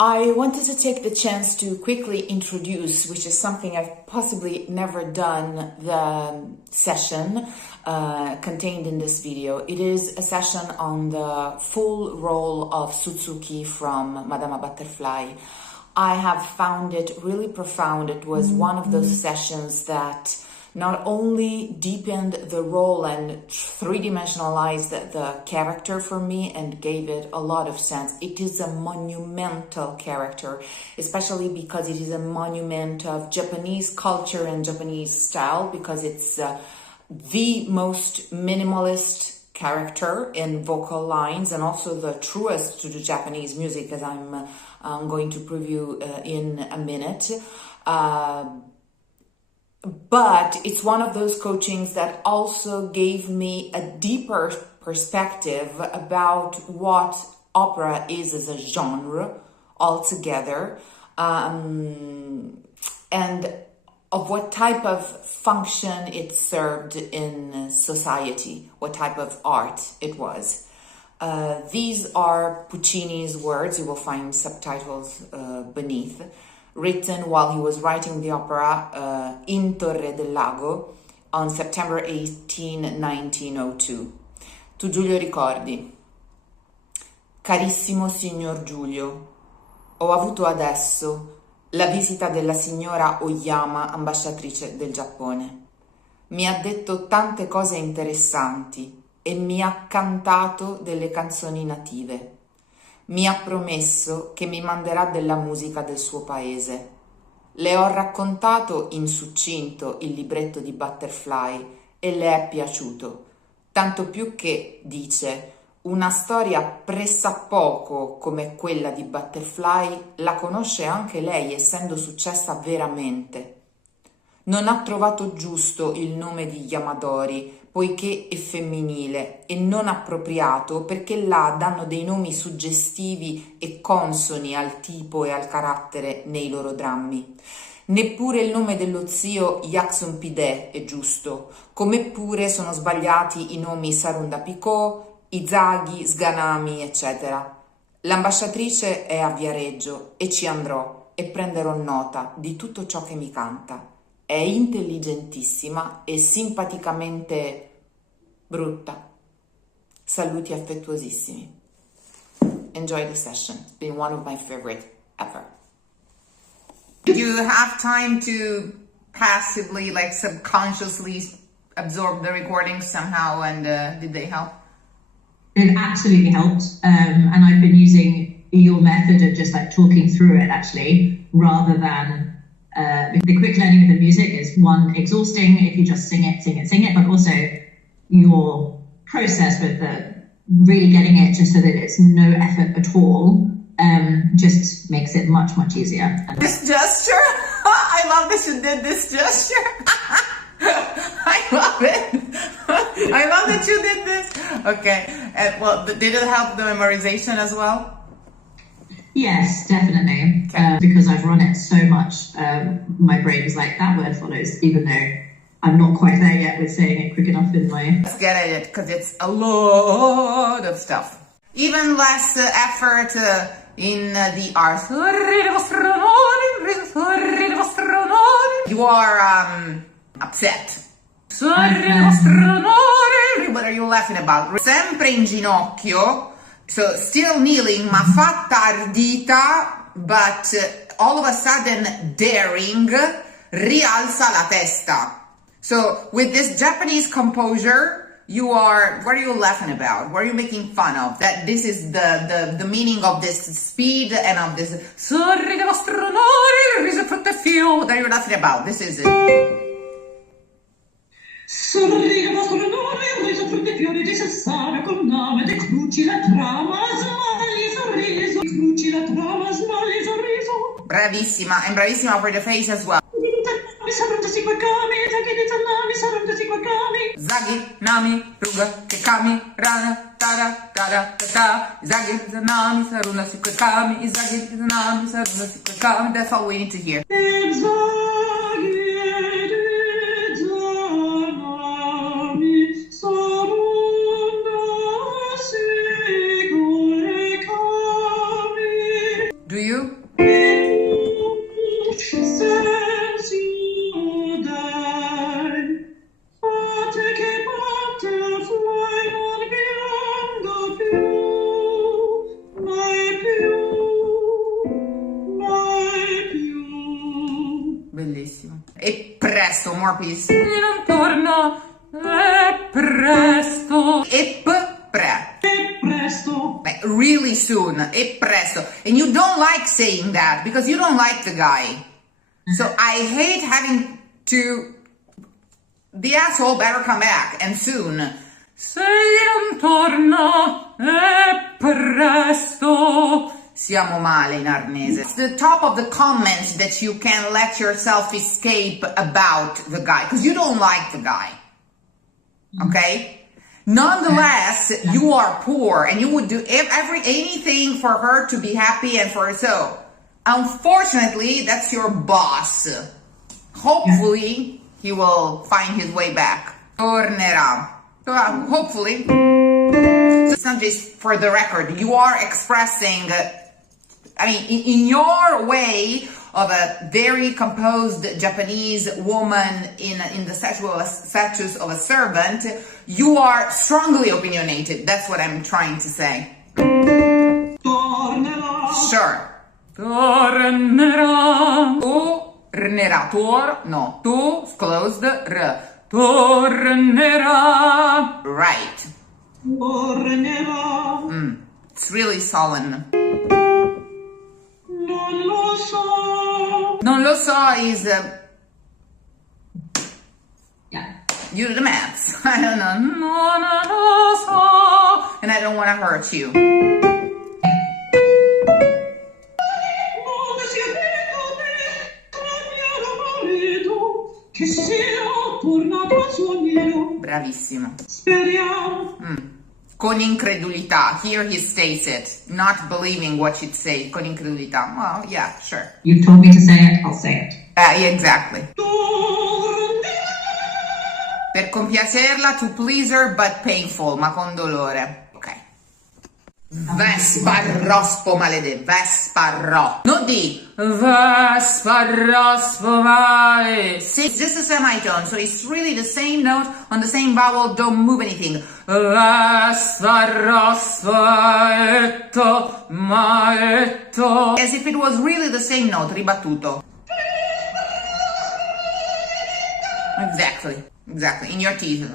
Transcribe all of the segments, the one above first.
I wanted to take the chance to quickly introduce, which is something I've possibly never done, the session contained in this video. It is a session on the full role of Suzuki from Madama Butterfly. I have found it really profound. It was one of those sessions that not only deepened the role and three-dimensionalized the character for me and gave it a lot of sense. It is a monumental character, especially because it is a monument of Japanese culture and Japanese style, because it's the most minimalist character in vocal lines and also the truest to the Japanese music, as I'm going to preview in a minute. But it's one of those coachings that also gave me a deeper perspective about what opera is as a genre altogether, and of what type of function it served in society, what type of art it was. These are Puccini's words. You will find subtitles beneath, written while he was writing the opera in Torre del Lago on September 18, 1902. To Giulio Ricordi. Carissimo signor Giulio, ho avuto adesso la visita della signora Oyama, ambasciatrice del Giappone. Mi ha detto tante cose interessanti e mi ha cantato delle canzoni native. Mi ha promesso che mi manderà della musica del suo paese. Le ho raccontato in succinto il libretto di Butterfly e le è piaciuto, tanto più che, dice, una storia pressappoco come quella di Butterfly la conosce anche lei, essendo successa veramente. Non ha trovato giusto il nome di Yamadori, poiché è femminile, e non appropriato perché là danno dei nomi suggestivi e consoni al tipo e al carattere nei loro drammi. Neppure il nome dello zio Yaxonpide è giusto, come pure sono sbagliati i nomi Sarunda Picot, Izaghi, Sganami, eccetera. L'ambasciatrice è a Viareggio e ci andrò e prenderò nota di tutto ciò che mi canta. È intelligentissima e simpaticamente brutta. Saluti affettuosissimi. Enjoy the session. It's been one of my favorite ever. Did you have time to passively, like subconsciously absorb the recordings somehow, and did they help? It absolutely helped. And I've been using your method of just like talking through it actually, rather than the quick learning of the music is one, exhausting if you just sing it, but also your process with the really getting it just so that it's no effort at all, just makes it much, much easier. This gesture, I love that you did this gesture. I love it. I love that you did this. Okay, well, did it help the memorization as well? Yes, definitely. Okay. Because I've run it so much, my brain is like, that word follows, even though I'm not quite there yet with saying it quick enough in my... Let's get at it, because it's a lot of stuff. Even less effort in the art. You are upset. What are you laughing about? Sempre in ginocchio. So still kneeling, ma fatta ardita, but all of a sudden daring, rialza la testa. So with this Japanese composure, you are, what are you laughing about? What are you making fun of? That this is the meaning of this speed and of this, what are you laughing about? This is it. Sorriga vostro onore, il riso frutte fiori di Sassara col nome de cruci la trama, smagli sorriso, cruci la trama, smagli sorriso. Bravissima, and bravissima for the face as well. Zagi, nami, ruga, che kami, rana, tada, tada, tada, zagi, nami, saruna, sikwe kami, zagi, nami, saruna, sikwe kami. That's all we need to hear. Do you? Bellissimo. E presto, more please. Non torna, e presto. E pre. E presto. Really soon. E presto. And you don't like saying that because you don't like the guy. So I hate having to... The asshole better come back, and soon. Se non torna, e presto. Siamo male in arnese. It's the top of the comments that you can let yourself escape about the guy, because you don't like the guy. Okay? Nonetheless, you are poor, and you would do anything for her to be happy and for so. Unfortunately, that's your boss. Hopefully, he will find his way back. Tornerà. Hopefully. It's not just for the record. You are expressing, in your way of a very composed Japanese woman in the status of a servant, you are strongly opinionated. That's what I'm trying to say. Sure. Tornerà. Tornerà. Tor, no. Tu, closed, r. Tornerà. Right. Tornerà. It's really solemn. Non lo so. Non lo so is... Yeah. You do the maths. I don't know. Non lo so. And I don't want to hurt you. Che sia tornato al suo nido. Bravissimo. Speriamo. Con incredulità. Here he states it. Not believing what she'd say. Con incredulità. Well, yeah, sure. You've told me to say it, I'll say it. Yeah, exactly. Per compiacerla, to please her, but painful, ma con dolore. Ok. Vesparrospo maledetto. Vesparro. Non di Vesparrospo male. It's just a semitone, so it's really the same note on the same vowel. Don't move anything. Vesparrospo maletto. As if it was really the same note, ribattuto. Exactly. In your teeth.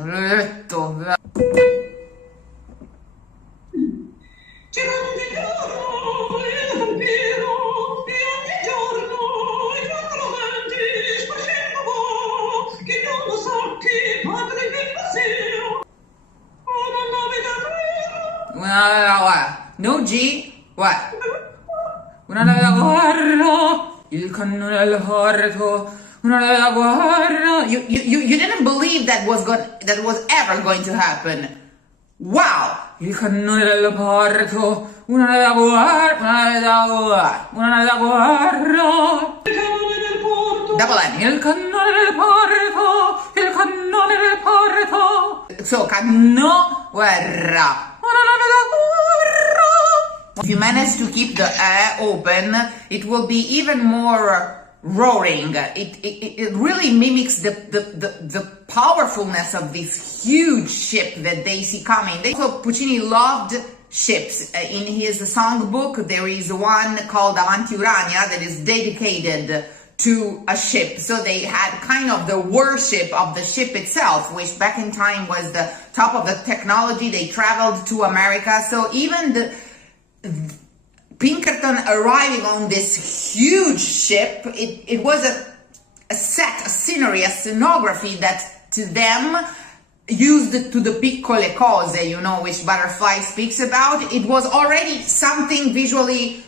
No G. What? Una nave da guerra. Il cannone al porto. Una nave da guerra. You didn't believe that was ever going to happen. Wow. Il cannone del porto. Una nave da guerra. Una nave da guerra. Double N. Il cannone del porto. Il cannone del porto. So, canno guerra. If you manage to keep the open, it will be even more roaring. It really mimics the powerfulness of this huge ship that they see coming. Also, Puccini loved ships. In his songbook, there is one called Avanti Urania that is dedicated to a ship. So they had kind of the worship of the ship itself, which back in time was the top of the technology. They traveled to America. So even Pinkerton arriving on this huge ship, it was a set, a scenery, a scenography that to them used to the piccole cose, which Butterfly speaks about. It was already something visually.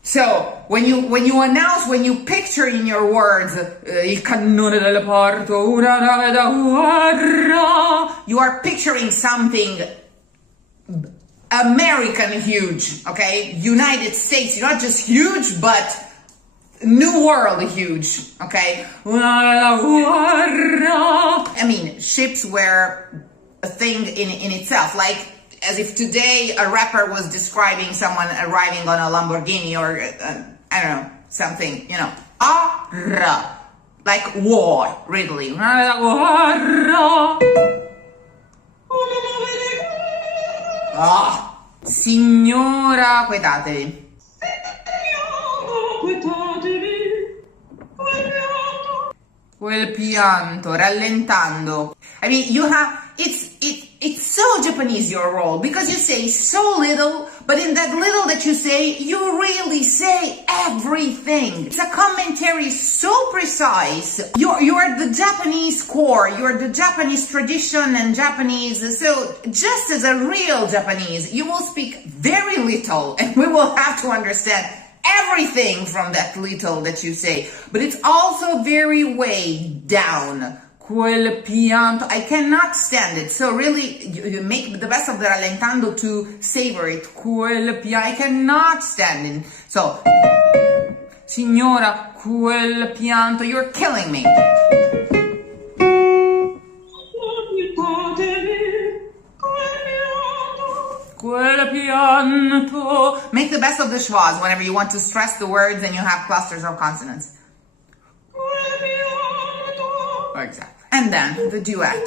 So when you picture in your words il cannone del porto, una nave da guerra, you are picturing something American huge, okay? United States, not just huge, but New World huge, okay? I mean, ships were a thing in itself. Like, as if today a rapper was describing someone arriving on a Lamborghini or, I don't know, something, you know. Ara, like war, really. Ah, signora, quietatevi. Quel pianto, rallentando. I mean, you have, it's so Japanese, your role, because you say so little, but in that little that you say, you really say everything. It's a commentary so precise. You are the Japanese core, you are the Japanese tradition and Japanese, so just as a real Japanese, you will speak very little, and we will have to understand everything from that little that you say, but it's also very weighed down. Quel pianto, I cannot stand it. So really, you make the best of the rallentando to savor it. Quel pianto, I cannot stand it. So, signora, quel pianto, you're killing me. Quel pianto. Make the best of the schwas whenever you want to stress the words and you have clusters of consonants. Exactly. And then the duet.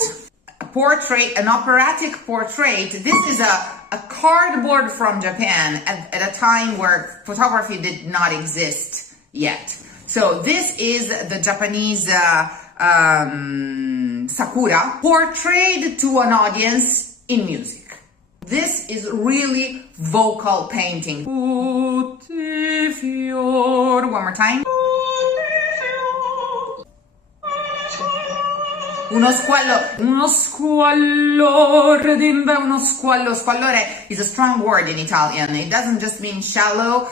A portrait, an operatic portrait. This is a cardboard from Japan at a time where photography did not exist yet. So this is the Japanese sakura portrayed to an audience in music. This is really vocal painting. One more time. Uno squallo. Squallore is a strong word in Italian. It doesn't just mean shallow.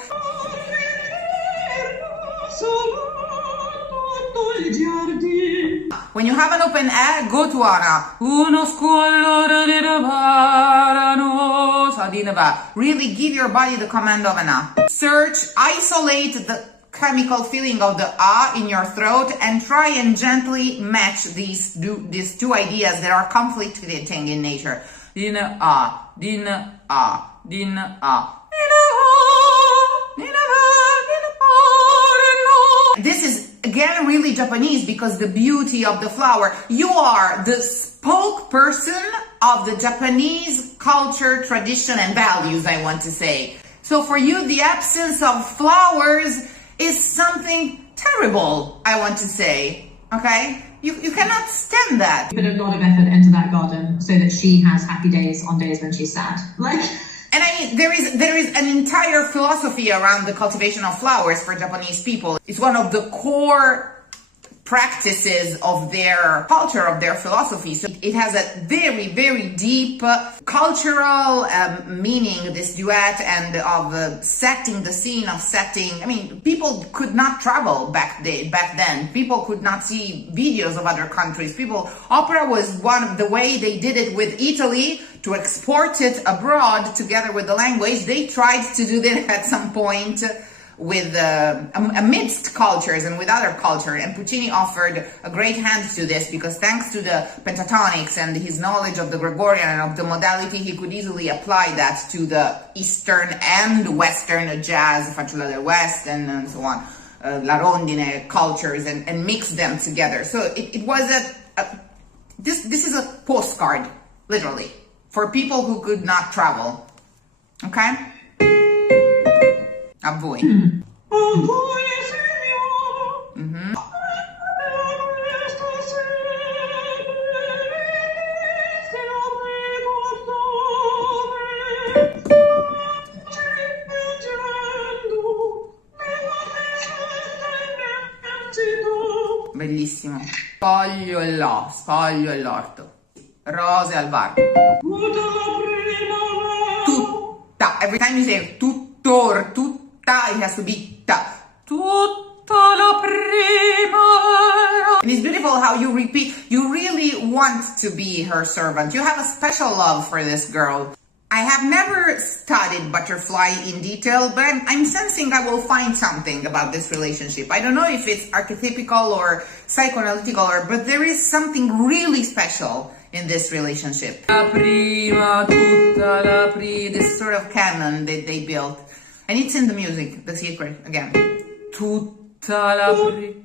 When you have an open air, go to ana. Uno squallore di Navara. Really give your body the command of an a. Search, isolate the chemical feeling of the a in your throat and try and gently match these two ideas that are conflicting in nature. Din a, din a, din a. This is again really Japanese because the beauty of the flower. You are the spokesperson of the Japanese culture, tradition, and values, I want to say. So for you, the absence of flowers is something terrible, I want to say. Okay? You cannot stand that. Put a lot of effort into that garden so that she has happy days on days when she's sad. And I mean, there is an entire philosophy around the cultivation of flowers for Japanese people. It's one of the core practices of their culture, of their philosophy. So it has a very, very deep cultural meaning, this duet, and of setting the scene, of setting. I mean, people could not travel back then. People could not see videos of other countries. Opera was one of the way they did it with Italy to export it abroad together with the language. They tried to do that at some point with amidst cultures and with other culture, and Puccini offered a great hand to this because thanks to the pentatonics and his knowledge of the Gregorian and of the modality, he could easily apply that to the Eastern and Western jazz, Facciola del West and so on, La Rondine cultures, and mix them together. So it was this is a postcard, literally, for people who could not travel. Okay? A voi. Mm-hmm. Bellissimo. Spoglio e l'orto. Rose al bar. Tutta. Every time you say tuttor, tutta, it has to be ta. Tutta la primavera. And it's beautiful how you repeat. You really want to be her servant. You have a special love for this girl. I have never studied butterfly in detail, but I'm sensing I will find something about this relationship. I don't know if it's archetypical or psychoanalytical, but there is something really special in this relationship. La prima, tutta la prima, this sort of canon that they built. And it's in the music, the secret, again. Tutta la prima.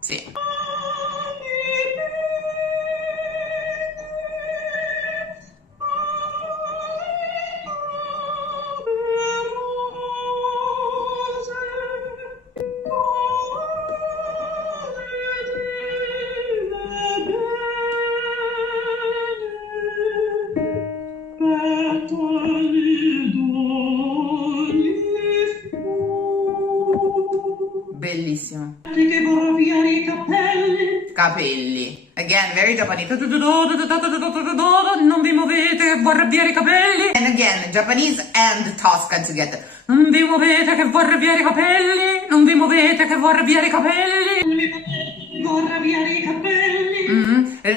Sì. Bellissimo. Capelli. Again, very Japanese. Non vi muovete che vuoi arrabbiare i capelli. And again, Japanese and Toscan together. Non vi muovete che vuoi arrabbiare i capelli. Non vi muovete che vuoi arrabbiare i capelli.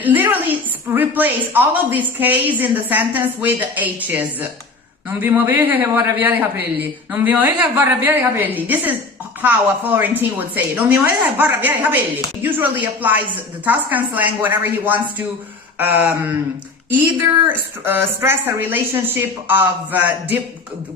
Literally replace all of these K's in the sentence with H's. Non vi muovete che vuoi arrabbiare i capelli. Non vi muovete che vuoi arrabbiare i capelli. This is how a Florentine would say it. Non vi muovete che vuoi arrabbiare i capelli. He usually applies the Tuscan slang whenever he wants to either stress a relationship of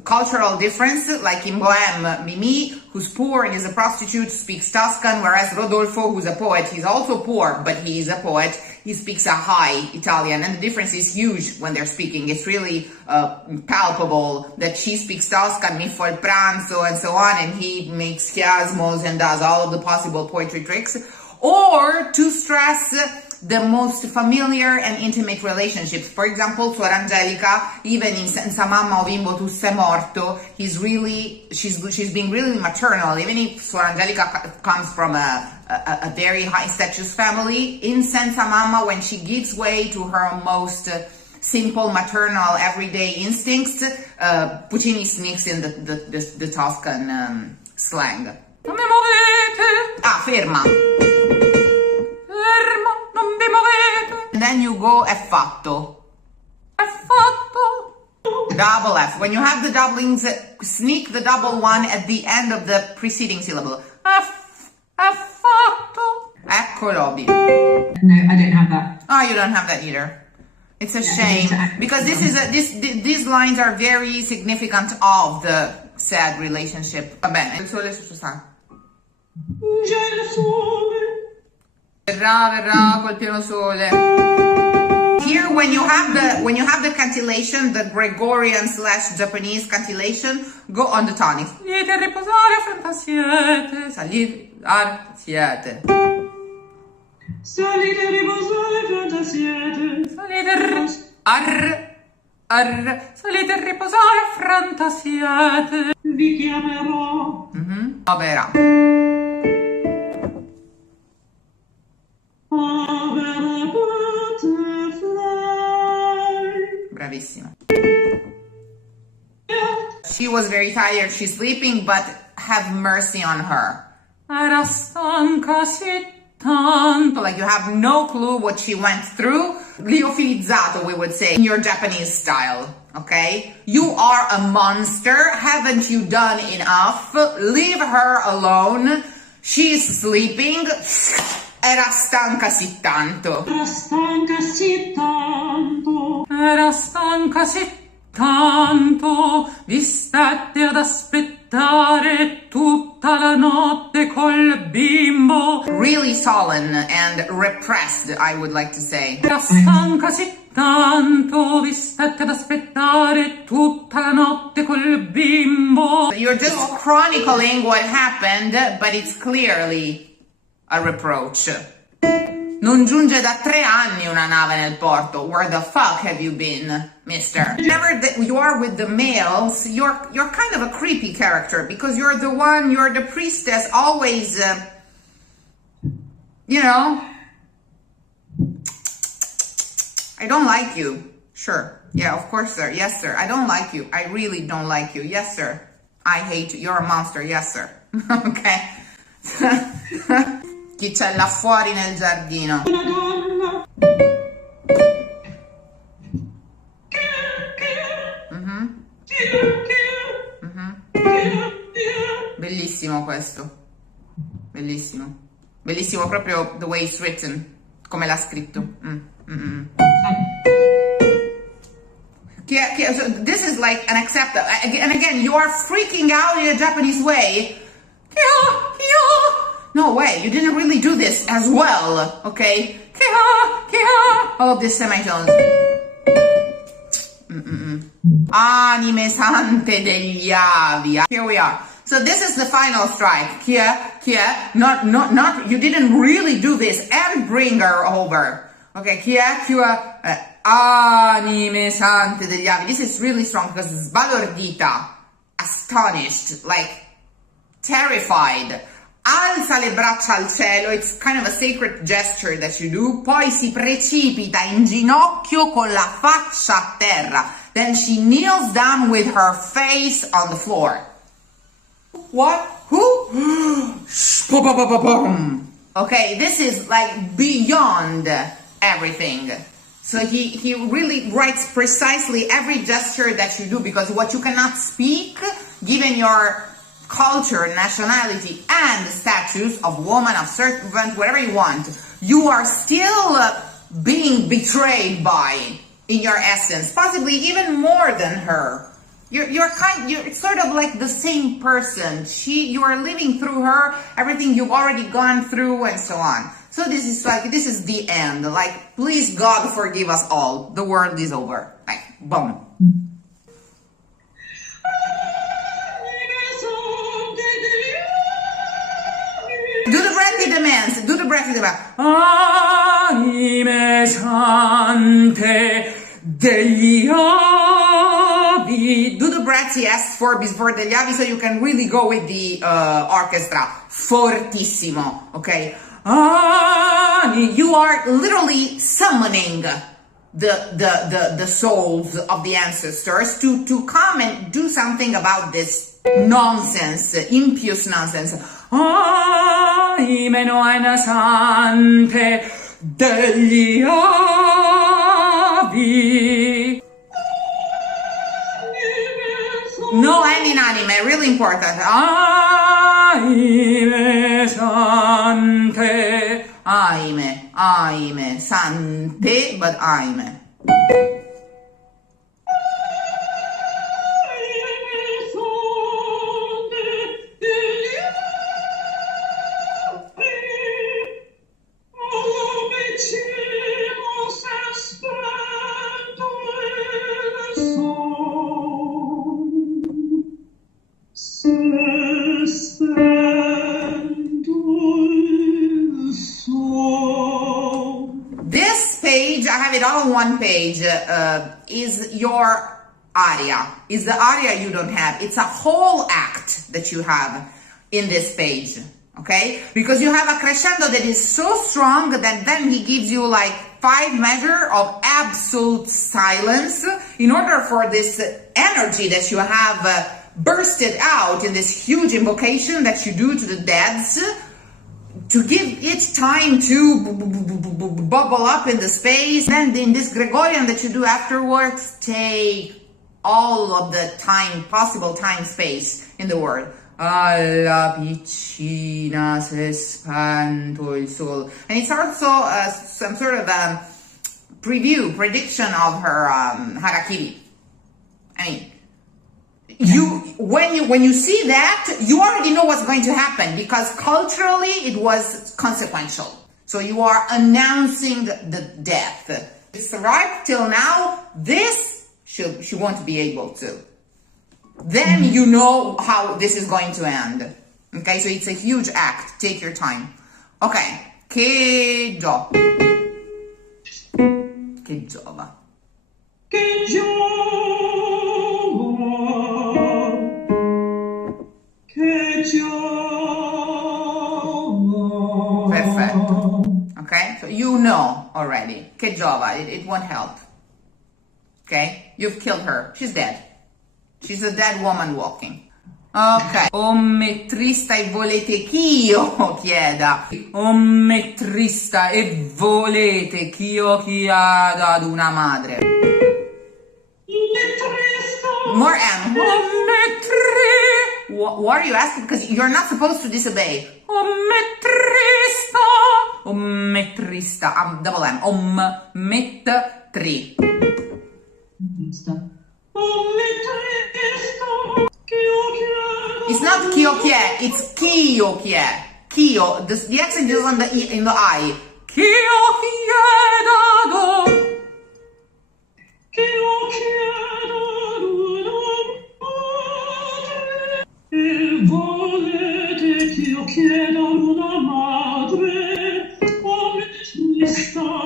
cultural difference, like in Bohème, Mimi, who's poor and is a prostitute, speaks Tuscan, whereas Rodolfo, who's a poet, he's also poor, but he's a poet, he speaks a high Italian, and the difference is huge when they're speaking. It's really palpable that she speaks Tuscan, mi fa il pranzo, and so on, and he makes chiasmos and does all of the possible poetry tricks, or to stress the most familiar and intimate relationships. For example, Suor Angelica, even in Senza mamma o bimbo tu sei morto, she's being really maternal. Even if Suor Angelica comes from a very high status family, in Senza mamma, when she gives way to her most simple maternal everyday instincts, Puccini sneaks in the Toscan slang. Non mi muovete! Ah, ferma! Non vi muovete. And then you go è fatto. È fatto. Double F. When you have the doublings, sneak the double one at the end of the preceding syllable. È fatto. Eccolo. No, I don't have that. Oh, you don't have that either. It's a shame because these lines are very significant of the sad relationship. Va bene. Il sole su sta. Verrà col pieno sole. Here, when you have the cantillation, the Gregorian / Japanese cantillation, go on the tonic. Salite a riposare, fantasiete. Salite a siete. Salite a riposare, fantasiete. Salite a riposare, fantasiete. Vi chiamerò. Opera. Bravissima. She was very tired, she's sleeping, but have mercy on her. Era stanca sì tanto. Like you have no clue what she went through. Liofilizzato, we would say, in your Japanese style, okay? You are a monster, haven't you done enough? Leave her alone. She's sleeping. Era stanca sì tanto. Era stanca sì tanto. Era stanca sì tanto. Vi state ad aspettare tutta la notte col bimbo. Really sullen and repressed, I would like to say. Era stanca sì tanto. Vi state ad aspettare tutta la notte col bimbo. You're just chronicling what happened, but it's clearly a reproach. Non giunge da 3 anni una nave nel porto. Where the fuck have you been, mister? Whenever you are with the males, you're kind of a creepy character because you're the priestess, always, you know. I don't like you. Sure. Yeah, of course, sir. Yes, sir. I don't like you. I really don't like you. Yes, sir. I hate you. You're a monster. Yes, sir. Okay. Chi c'è là fuori nel giardino? Bellissimo questo, bellissimo, bellissimo proprio the way it's written, come l'ha scritto. So this is like an accept, and again, you are freaking out in a Japanese way. No way, you didn't really do this as well, okay? All these semitones. Anime sante degli avi. Here we are. So this is the final strike. Not, you didn't really do this and bring her over. Okay, anime sante degli avi. This is really strong because sbalordita, astonished, like terrified. Alza le braccia al cielo, it's kind of a sacred gesture that you do, poi si precipita in ginocchio con la faccia a terra. Then she kneels down with her face on the floor. What? Who? Okay, this is like beyond everything. So he really writes precisely every gesture that you do, because what you cannot speak, given your culture, nationality, and status of woman, of servant, whatever you want, you are still being betrayed by, in your essence, possibly even more than her. You're sort of like the same person. You are living through her, everything you've already gone through, and so on. So this is the end. Like, please God forgive us all. The world is over. Like, boom. Do the breathy demands. Do the breathy demands. Anime sante degli avi. Do the breathy S for before degli avi, so you can really go with the orchestra. Fortissimo. Okay. You are literally summoning the souls of the ancestors to come and do something about this nonsense, impious nonsense. Anime sante degli avi. No N in anime, really important. Anime sante. Aime, sante, but aime. I have it all on one page, is your aria, is the aria you don't have. It's a whole act that you have in this page, okay? Because you have a crescendo that is so strong that then he gives you like 5 measures of absolute silence in order for this energy that you have bursted out in this huge invocation that you do to the deads, to give it time to bubble up in the space. Then in this Gregorian that you do afterwards, take all of the time, possible time space in the word. Alla piccina se spanto il sol. And it's also some sort of prediction of her harakiri. I mean, when you see that, you already know what's going to happen, because culturally it was consequential. So you are announcing the death. It's right till now, this she won't be able to. Then you know how this is going to end. Okay, so it's a huge act. Take your time. Okay, che giova. Che giova. Che giova. Perfetto. Okay, so you know already. Che giova, it won't help. Okay, you've killed her. She's dead. She's a dead woman walking. Ok. O metrista e volete ch'io chieda. O metrista e volete ch'io chieda ad una madre. More M. O metri. What are you asking? Because you're not supposed to disobey. O metrista. O metrista. Double M. Om metri. It's not ch'io chie, it's ch'io chie. Ch'io, the accent is on the E in the I. Ch'io chiedado. Ch'io chiedado una madre. E volete ch'io chieda una madre.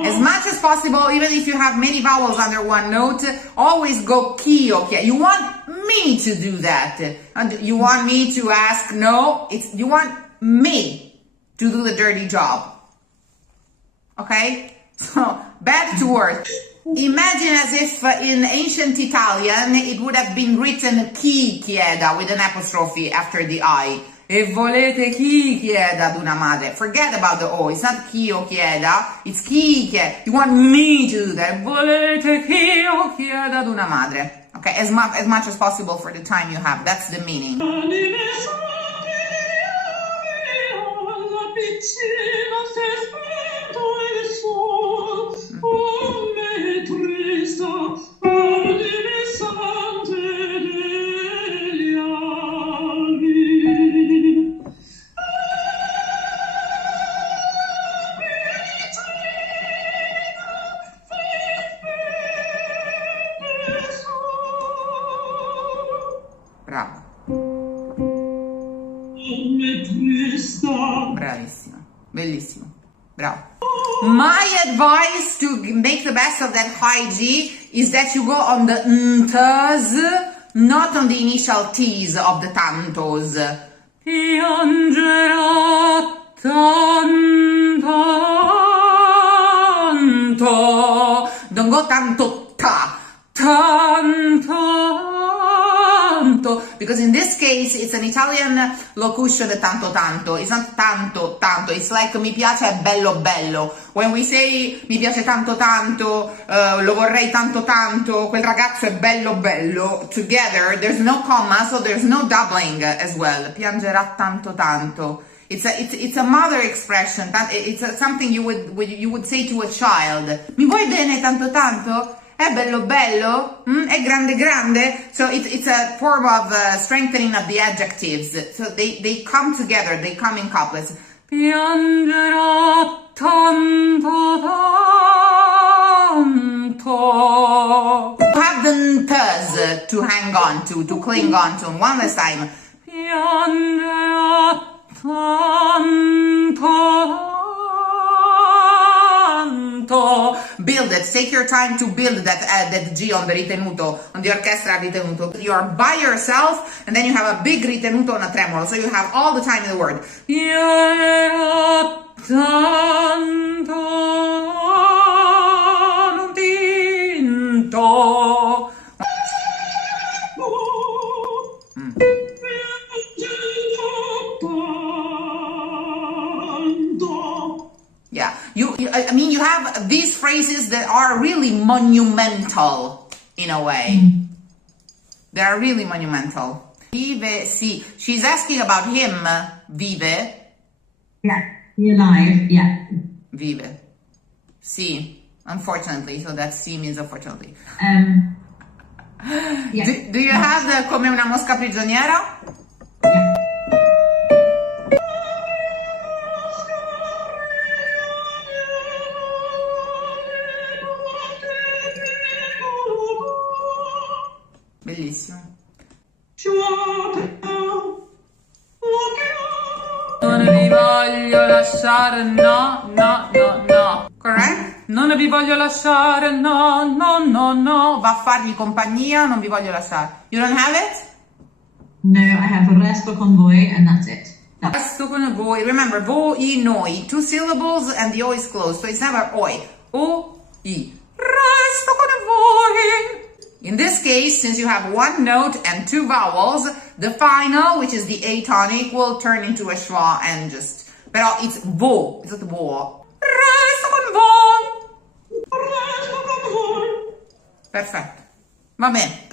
As much as possible, even if you have many vowels under one note, always go ch'io chie. You want me to do that. And you want me to ask? No, you want me to do the dirty job. Okay? So, back to work. Imagine as if in ancient Italian it would have been written chi chieda with an apostrophe after the I. E volete chi chieda ad una madre. Forget about the O. It's not ch'io chieda, it's chi chieda. You want me to do that. Volete ch'io chieda ad una madre. Okay, as much as possible for the time you have. That's the meaning. Bravo. Bravissima. Bellissimo. Bravo. My advice to make the best of that high G is that you go on the n's, not on the initial T's of the tantos. Piangerò tanto. Don't go tanto ta. Tanto. Because in this case it's an Italian locution, the tanto tanto. It's not tanto tanto. It's like mi piace bello bello. When we say mi piace tanto tanto, lo vorrei tanto tanto, quel ragazzo è bello bello, together there's no comma, so there's no doubling as well. Piangerà tanto tanto. It's a mother expression. It's something you would say to a child. Mi vuoi bene tanto tanto? È bello bello? È grande grande? So it's a form of strengthening of the adjectives. So they come together, they come in couplets. Piangerò tanto tanto. You have the n's to hang on to cling on to. One last time. Piangerò tanto. Build it. Take your time to build that G on the ritenuto, on the orchestra ritenuto. You are by yourself, and then you have a big ritenuto on a tremolo, so you have all the time in the word. Yeah, I mean, you have these phrases that are really monumental in a way. They are really monumental. Vive, sì. She's asking about him. Vive. Yeah, you're alive. Yeah. Vive. Sì. Unfortunately, so that sì means unfortunately. Yeah. Do you have the come una mosca prigioniera? Yeah. Bellissimo. Non vi voglio lasciare, no, no, no, no. Correct? Non vi voglio lasciare, no, no, no, no. Va a fargli compagnia, non vi voglio lasciare. You don't have it? No, I have resto con voi and that's it. Resto con voi. Remember, voi, noi. 2 syllables and the O is closed. So it's never oi. O, I. Resto con voi. In this case, since you have one note and two vowels, the final, which is the A tonic, will turn into a schwa and just... Però it's vo, it's not vo. Resto con vo. Perfetto. Va bene.